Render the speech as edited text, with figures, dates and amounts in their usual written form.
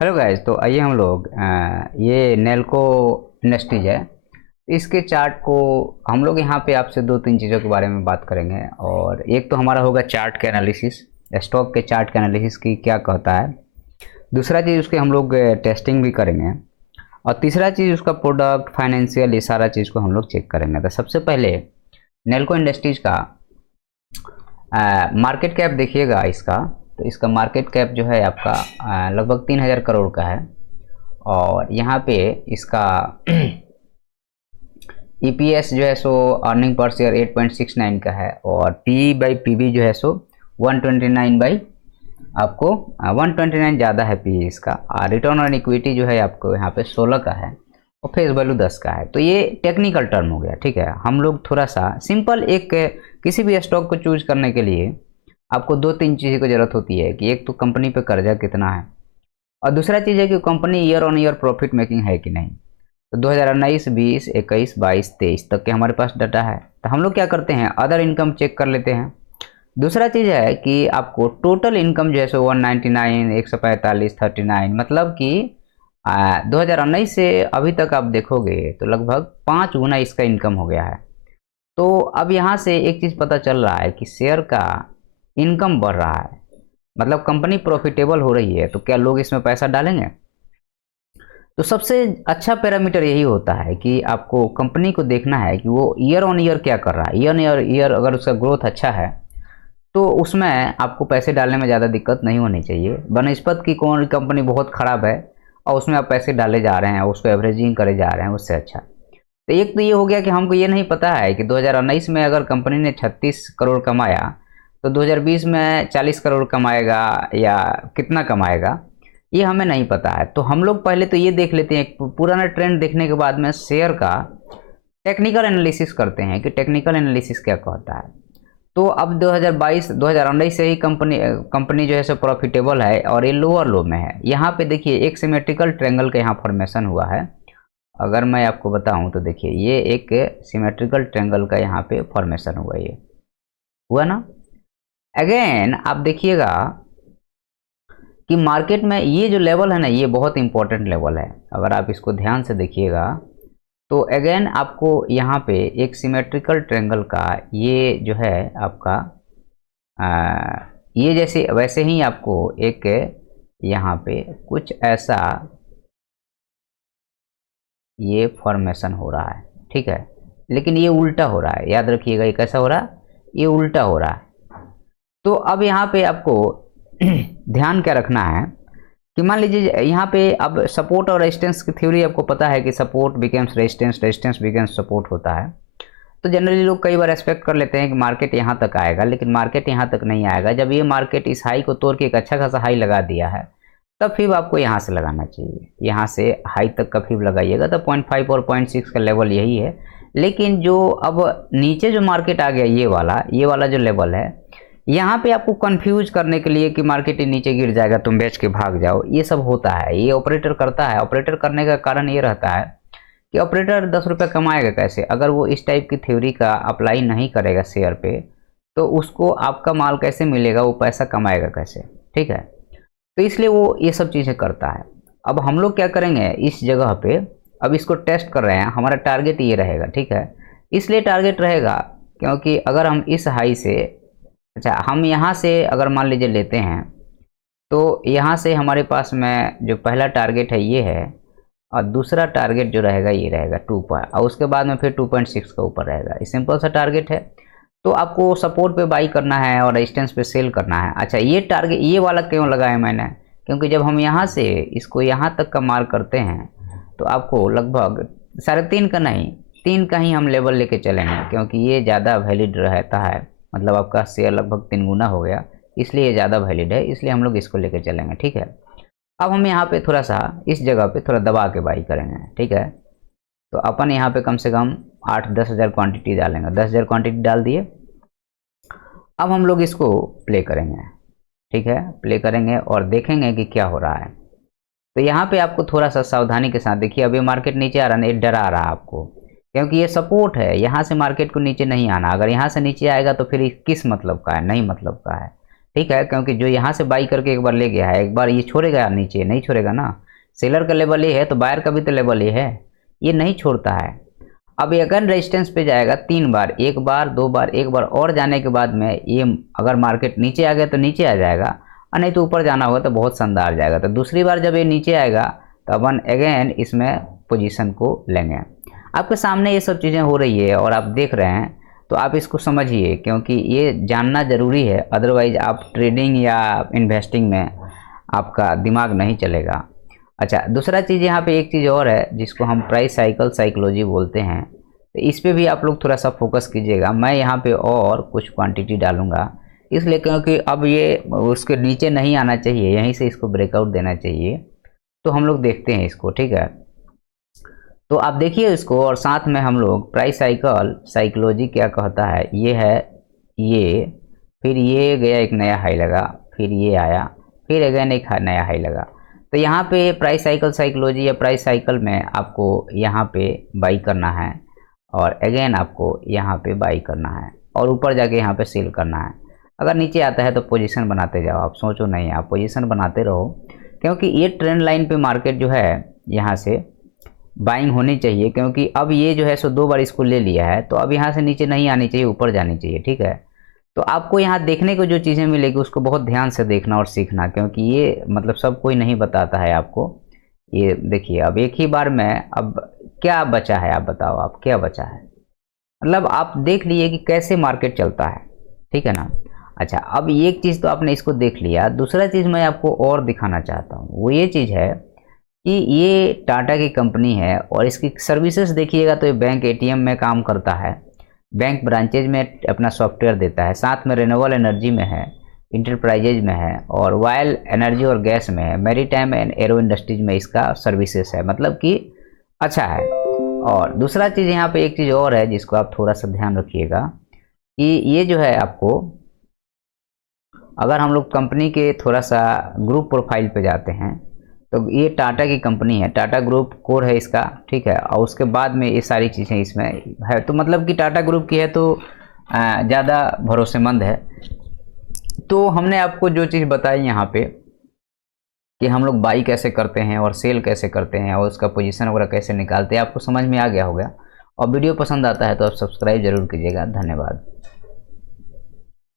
Hello guys, तो आइए हम लोग ये नेल्को इंडस्ट्रीज है। इसके चार्ट को हम लोग यहाँ पे आपसे दो तीन चीज़ों के बारे में बात करेंगे। और एक तो हमारा होगा चार्ट के एनालिसिस, स्टॉक के चार्ट के एनालिसिस की क्या कहता है। दूसरा चीज़ उसके हम लोग टेस्टिंग भी करेंगे। और तीसरा चीज़ उसका प्रोडक्ट, फाइनेंशियल, ये सारा चीज़ को हम लोग चेक करेंगे। तो सबसे पहले नेल्को इंडस्ट्रीज का मार्केट कैप देखिएगा इसका। तो इसका मार्केट कैप जो है आपका लगभग 3,000 करोड़ का है। और यहाँ पे इसका ईपीएस जो है सो अर्निंग पर शेयर 8.69 का है। और पी बाई पीबी जो है सो 129 बाई आपको 129 ज़्यादा है पी इसका। और रिटर्न ऑन इक्विटी जो है आपको यहाँ पे 16 का है और फेस वैल्यू 10 का है। तो ये टेक्निकल टर्म हो गया, ठीक है। हम लोग थोड़ा सा सिंपल एक किसी भी स्टॉक को चूज करने के लिए आपको दो तीन चीज़ों की ज़रूरत होती है कि एक तो कंपनी पे कर्जा कितना है, और दूसरा चीज़ है कि company year on year profit making है कि नहीं। तो 2019, 20, 21, 22, 23 तक के हमारे पास डाटा है। तो हम लोग क्या करते हैं, अदर इनकम चेक कर लेते हैं। दूसरा चीज़ है कि आपको टोटल इनकम जो है सो 199, 145, 39, मतलब कि 2019 से अभी तक आप देखोगे तो लगभग 5 गुना इसका इनकम हो गया है। तो अब यहाँ से एक चीज़ पता चल रहा है कि शेयर का इनकम बढ़ रहा है, मतलब कंपनी प्रॉफिटेबल हो रही है। तो क्या लोग इसमें पैसा डालेंगे? तो सबसे अच्छा पैरामीटर यही होता है कि आपको कंपनी को देखना है कि वो ईयर ऑन ईयर क्या कर रहा है। ईयर अगर उसका ग्रोथ अच्छा है तो उसमें आपको पैसे डालने में ज़्यादा दिक्कत नहीं होनी चाहिए, बनस्पत की कौन कंपनी बहुत ख़राब है और उसमें आप पैसे डाले जा रहे हैं, उसको एवरेजिंग करे जा रहे हैं, उससे अच्छा। तो एक तो ये हो गया कि हमको ये नहीं पता है कि 2019 में अगर कंपनी ने 36 करोड़ कमाया तो 2020 में 40 करोड़ कमाएगा या कितना कमाएगा, ये हमें नहीं पता है। तो हम लोग पहले तो ये देख लेते हैं, पुराना ट्रेंड देखने के बाद में शेयर का टेक्निकल एनालिसिस करते हैं कि टेक्निकल एनालिसिस क्या कहता है। तो अब 2022 2019 से ही कंपनी कंपनी जो है सो प्रॉफिटेबल है और ये लोअर लो में है। यहाँ पे देखिए एक सिमेट्रिकल ट्रेंगल का यहाँ फॉर्मेशन हुआ है। अगर मैं आपको बताऊं तो देखिए ये एक सिमेट्रिकल ट्रेंगल का यहाँ पे फॉर्मेशन हुआ, ये हुआ ना। अगेन आप देखिएगा कि मार्केट में ये जो लेवल है ना, ये बहुत इंपॉर्टेंट लेवल है। अगर आप इसको ध्यान से देखिएगा तो अगेन आपको यहाँ पे एक सिमेट्रिकल ट्रेंगल का ये जो है आपका ये जैसे वैसे ही आपको एक यहाँ पे कुछ ऐसा ये फॉर्मेशन हो रहा है, ठीक है। लेकिन ये उल्टा हो रहा है, याद रखिएगा। ये कैसा हो रहा है? ये उल्टा हो रहा है। तो अब यहाँ पे आपको ध्यान क्या रखना है कि मान लीजिए यहाँ पे अब सपोर्ट और रेजिस्टेंस की थ्योरी आपको पता है कि support becomes resistance, resistance becomes support होता है। तो जनरली लोग कई बार एक्सपेक्ट कर लेते हैं कि मार्केट यहाँ तक आएगा, लेकिन मार्केट यहाँ तक नहीं आएगा। जब ये मार्केट इस हाई को तोड़ के एक अच्छा खासा हाई लगा दिया है तब फिर आपको यहाँ से लगाना चाहिए। यहाँ से हाई तक का फिर लगाइएगा तो 0.5 और 0.6 का लेवल यही है। लेकिन जो अब नीचे जो मार्केट आ गया, ये वाला जो लेवल है, यहाँ पे आपको कंफ्यूज करने के लिए कि मार्केट नीचे गिर जाएगा तुम बेच के भाग जाओ, ये सब होता है। ये ऑपरेटर करता है। ऑपरेटर करने का कारण ये रहता है कि ऑपरेटर 10 रुपये कमाएगा कैसे, अगर वो इस टाइप की थ्योरी का अप्लाई नहीं करेगा शेयर पे, तो उसको आपका माल कैसे मिलेगा, वो पैसा कमाएगा कैसे, ठीक है। तो इसलिए वो ये सब चीज़ें करता है। अब हम लोग क्या करेंगे इस जगह पे, अब इसको टेस्ट कर रहे हैं, हमारा टारगेट ये रहेगा, ठीक है। इसलिए टारगेट रहेगा क्योंकि अगर हम इस हाई से, अच्छा हम यहाँ से अगर मान लीजिए लेते हैं तो यहाँ से हमारे पास में जो पहला टारगेट है ये है, और दूसरा टारगेट जो रहेगा ये रहेगा 2 और उसके बाद में फिर 2.6 का ऊपर रहेगा। ये सिंपल सा टारगेट है। तो आपको सपोर्ट पे बाई करना है और रेजिस्टेंस पे सेल करना है। अच्छा ये टारगेट ये वाला क्यों लगाया मैंने, क्योंकि जब हम यहाँ से इसको यहाँ तक का मार्क करते हैं तो आपको लगभग 3.5 का नहीं, 3 का ही हम लेवल लेके चलेंगे, क्योंकि ये ज़्यादा वैलिड रहता है। मतलब आपका शेयर लगभग 3 गुना हो गया, इसलिए ये ज़्यादा वैलिड है, इसलिए हम लोग इसको लेके चलेंगे, ठीक है। अब हम यहाँ पे थोड़ा सा इस जगह पे थोड़ा दबा के बाई करेंगे, ठीक है। तो अपन यहाँ पे कम से कम 8-10 हज़ार क्वान्टिटी डालेंगे, 10 हज़ार क्वान्टिटी डाल दिए। अब हम लोग इसको प्ले करेंगे, ठीक है, प्ले करेंगे और देखेंगे कि क्या हो रहा है। तो यहाँ पे आपको थोड़ा सा सावधानी के साथ देखिए। अभी मार्केट नीचे आ रहा है, ये डरा रहा है आपको, क्योंकि ये सपोर्ट है। यहाँ से मार्केट को नीचे नहीं आना, अगर यहाँ से नीचे आएगा तो फिर किस मतलब का है, नहीं मतलब का है। ठीक है, क्योंकि जो यहाँ से बाई करके एक बार ले गया है, एक बार ये छोड़ेगा नीचे? नहीं छोड़ेगा ना। सेलर का लेवल ये है तो बायर का भी तो लेवल ये है, ये नहीं छोड़ता है। अब ये अगेन रेजिस्टेंस पे जाएगा 3 बार, एक बार, 2 बार, एक बार और जाने के बाद में ये अगर मार्केट नीचे आ गया तो नीचे आ जाएगा, और नहीं तो ऊपर जाना होगा तो बहुत शानदार जाएगा। तो दूसरी बार जब ये नीचे आएगा तो अपन अगेन इसमें पोजीशन को लेंगे। आपके सामने ये सब चीज़ें हो रही है और आप देख रहे हैं, तो आप इसको समझिए, क्योंकि ये जानना ज़रूरी है, अदरवाइज आप ट्रेडिंग या इन्वेस्टिंग में आपका दिमाग नहीं चलेगा। अच्छा, दूसरा चीज़ यहाँ पे एक चीज़ और है जिसको हम प्राइस साइकिल साइकोलॉजी बोलते हैं, तो इस पे भी आप लोग थोड़ा सा फोकस कीजिएगा। मैं यहाँ पे और कुछ क्वांटिटी डालूँगा, इसलिए क्योंकि अब ये उसके नीचे नहीं आना चाहिए, यहीं से इसको ब्रेकआउट देना चाहिए। तो हम लोग देखते हैं इसको, ठीक है। तो आप देखिए इसको, और साथ में हम लोग प्राइस साइकिल साइकोलॉजी क्या कहता है, ये है ये, फिर ये गया एक नया हाई लगा, फिर ये आया, फिर अगेन एक नया हाई लगा। तो यहाँ पे प्राइस साइकिल साइकोलॉजी या प्राइस साइकिल में आपको यहाँ पे बाई करना है, और अगेन आपको यहाँ पे बाई करना है, और ऊपर जाके यहाँ पे सेल करना है। अगर नीचे आता है तो पोजीशन बनाते जाओ, आप सोचो नहीं, आप पोजीशन बनाते रहो, क्योंकि ये ट्रेंड लाइन पे मार्केट जो है यहाँ से बाइंग होनी चाहिए। क्योंकि अब ये जो है सो 2 बार इसको ले लिया है, तो अब यहाँ से नीचे नहीं आनी चाहिए, ऊपर जानी चाहिए, ठीक है। तो आपको यहाँ देखने को जो चीज़ें मिलेगी उसको बहुत ध्यान से देखना और सीखना, क्योंकि ये मतलब सब कोई नहीं बताता है आपको। ये देखिए, अब एक ही बार में अब क्या बचा है, आप बताओ, आप क्या बचा है, मतलब आप देख लिए कि कैसे मार्केट चलता है, ठीक है ना। अच्छा, अब एक चीज़ तो आपने इसको देख लिया, दूसरा चीज़ मैं आपको और दिखाना चाहता हूँ, वो ये चीज़ है कि ये टाटा की कंपनी है, और इसकी सर्विसेज देखिएगा तो ये बैंक एटीएम में काम करता है, बैंक ब्रांचेज में अपना सॉफ्टवेयर देता है, साथ में रिन्यूएबल एनर्जी में है, इंटरप्राइजेज में है, और वायल एनर्जी और गैस में है, मैरीटाइम एंड एरो इंडस्ट्रीज में इसका सर्विसेज है, मतलब कि अच्छा है। और दूसरा चीज़ यहाँ पे एक चीज़ और है जिसको आप थोड़ा सा ध्यान रखिएगा, कि ये जो है आपको, अगर हम लोग कंपनी के थोड़ा सा ग्रुप प्रोफाइल पे जाते हैं, तो ये टाटा की कंपनी है, टाटा ग्रुप कोर है इसका, ठीक है। और उसके बाद में ये सारी चीज़ें इसमें है, तो मतलब कि टाटा ग्रुप की है तो ज़्यादा भरोसेमंद है। तो हमने आपको जो चीज़ बताई यहाँ पे कि हम लोग बाई कैसे करते हैं और सेल कैसे करते हैं और उसका पोजीशन वगैरह कैसे निकालते हैं, आपको समझ में आ गया होगा। और वीडियो पसंद आता है तो आप सब्सक्राइब जरूर कीजिएगा। धन्यवाद।